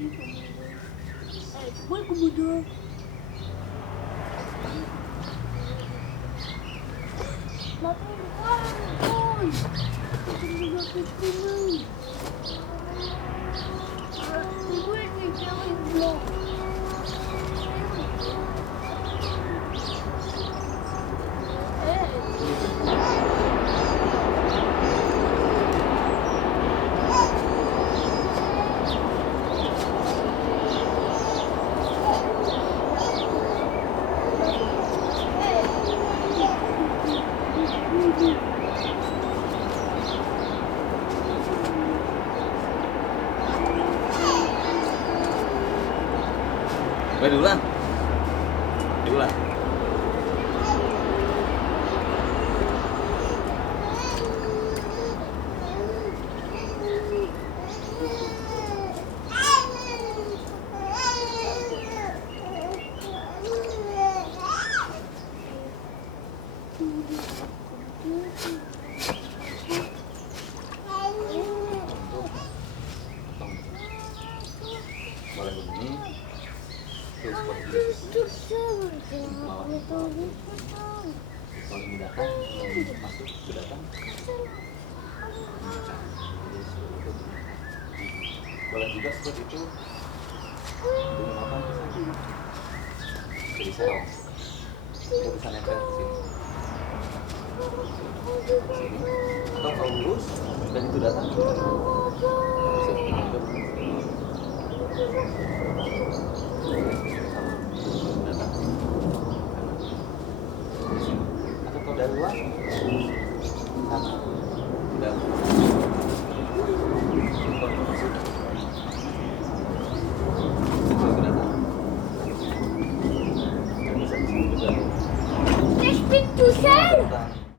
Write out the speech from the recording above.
Gue kemudian mati boy. Kemudian kesini. Gue dijauhin blok. Boleh diulang? Diulang. Boleh begini. Terus kalau memudahkan masuk ke datang boleh juga seperti itu untuk memotong ke sini jadi serong kita bisa nempel ke sini atau kalau lurus dan itu datang bisa menonjol datang atau kalau dari luar sama dan